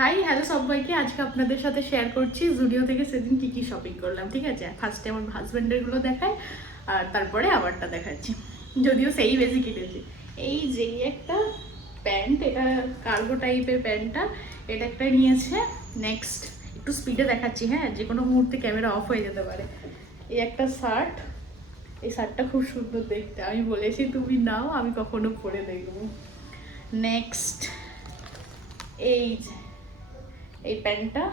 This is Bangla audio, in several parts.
হাই হ্যালো সবাইকে, আজকে আপনাদের সাথে শেয়ার করছি জুডিও থেকে সেদিন কি কি শপিং করলাম। ঠিক আছে, ফার্স্টে আমার হাজব্যান্ডেরগুলো দেখাই আর তারপরে আমারটা দেখাচ্ছি, যদিও সেই বেশি কিনেছি। এই যে একটা প্যান্ট, এটা কার্গো টাইপের প্যান্টটা, এটা একটা নিয়েছে। নেক্সট একটু স্পিডে দেখাচ্ছি, হ্যাঁ, যে কোনো মুহূর্তে ক্যামেরা অফ হয়ে যেতে পারে। এই একটা শার্ট, এই শার্টটা খুব সুন্দর দেখতে, আমি বলেছি তুমি নাও, আমি কখনো পরে দেখবো। নেক্সট এই প্যান্টটা,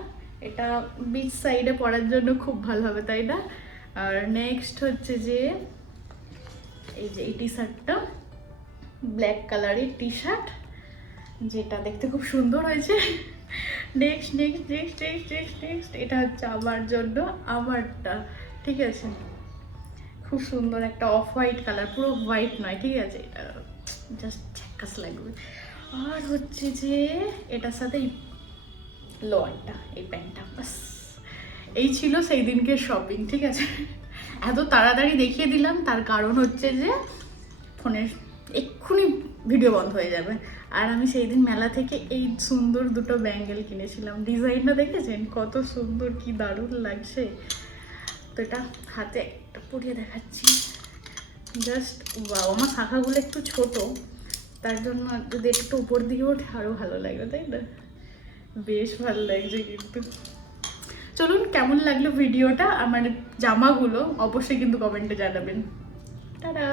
এটা বিচ সাইডে পরার জন্য খুব ভালো হবে, তাই না? আর নেক্সট হচ্ছে যে এই টি শার্টটা, ব্ল্যাক কালারের টি শার্ট, যেটা দেখতে খুব সুন্দর হয়েছে। Next next next next next next এটা হচ্ছে আমার জন্য, আমারটা। ঠিক আছে, খুব সুন্দর একটা অফ হোয়াইট কালার, পুরো হোয়াইট নয়, ঠিক আছে, এটা জাস্ট ঝাক্কাস লাগবে। আর হচ্ছে যে এটার সাথে লোয়ারটা, এই প্যান্টটা, বাস এই ছিল সেই দিনকে শপিং। ঠিক আছে, এত তাড়াতাড়ি দেখিয়ে দিলাম, তার কারণ হচ্ছে যে ফোনের এক্ষুনি ভিডিও বন্ধ হয়ে যাবে। আর আমি সেই দিন মেলা থেকে এই সুন্দর দুটো ব্যাঙ্গেল কিনেছিলাম, ডিজাইনটা দেখেছেন কত সুন্দর, কি দারুণ লাগছে। তো এটা হাতে একটা পরিয়ে দেখাচ্ছি, জাস্ট বাবা, আমার শাখাগুলো একটু ছোট, তার জন্য যদি একটু উপর দিকে ওঠে আরও ভালো লাগবে, তাই না? বেশ ভালো লাগছে কিন্তু। চলুন, কেমন লাগলো ভিডিওটা, আমার জামাগুলো অবশ্যই কিন্তু কমেন্টে জানাবেন। টাটা।